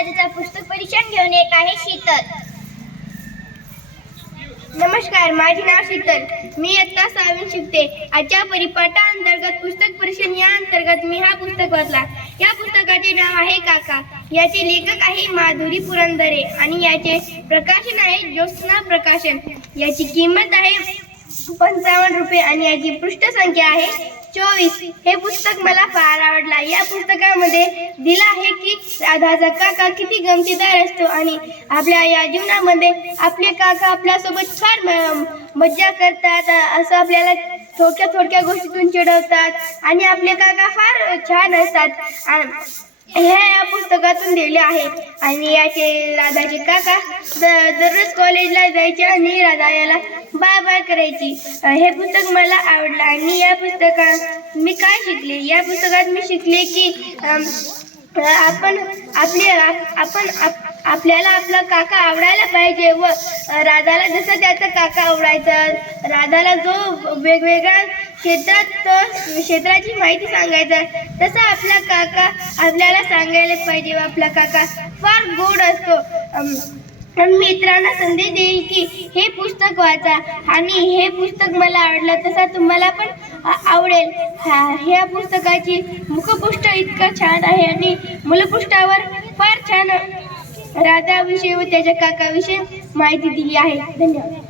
आजचा पुस्तक परीक्षण घेऊन येत आहे शीतल. नमस्कार माझे नाव शीतल. मी इयत्ता सहावी शिकते. आजच्या परिपाठा अंतर्गत पुस्तक परीक्षण या अंतर्गत मी हा पुस्तक वाचला. या पुस्तकाचे नाव आहे काका. याचे लेखक आहे माधुरी पुरंदरे आणि याचे प्रकाशन आहे ज्योत्स्ना प्रकाशन. याची किंमत आहे पंचावन्न रुपये आणि याची पृष्ठ संख्या आहे चोवीस. हे पुस्तक मला फार या पुस्तकामध्ये दिलं आहे की राधाचा काका किती गमतीदार असतो आणि आपल्या या जीवनामध्ये आपले काका आपल्यासोबत फार म- मज्जा करतात असं आपल्याला थोडक्या थोडक्या गोष्टीतून चिडवतात आणि आपले काका फार छान असतात. हे या पुस्तकातून दिले आहे आणि याचे राधाचे काका द- दररोज कॉलेजला जायचे आणि राधा याला बाय बाय करायची हे पुस्तक मला आवडलं आणि या पुस्तकात मी काय शिकले? या पुस्तकात मी शिकले की आपण आपले आप- आपण आप- आपल्याला आपला काका आवडायला पाहिजे व राधाला जसं त्याचा काका आवडायचा. राधाला जो वेगवेगळ्या क्षेत्रात तो क्षेत्राची माहिती सांगायचा तसा आपला काका आपल्याला सांगायला पाहिजे व आपला काका फार गोड असतो. मित्रांना संदेश देईल की हे पुस्तक वाचा आणि हे पुस्तक मला आवडलं तसा तुम्हाला पण आवडेल. हा ह्या पुस्तकाची मुखपृष्ठ इतकं छान आहे आणि मुलपृष्ठावर फार छान राधाविषयी व त्याच्या काकाविषयी माहिती दिली आहे. धन्यवाद.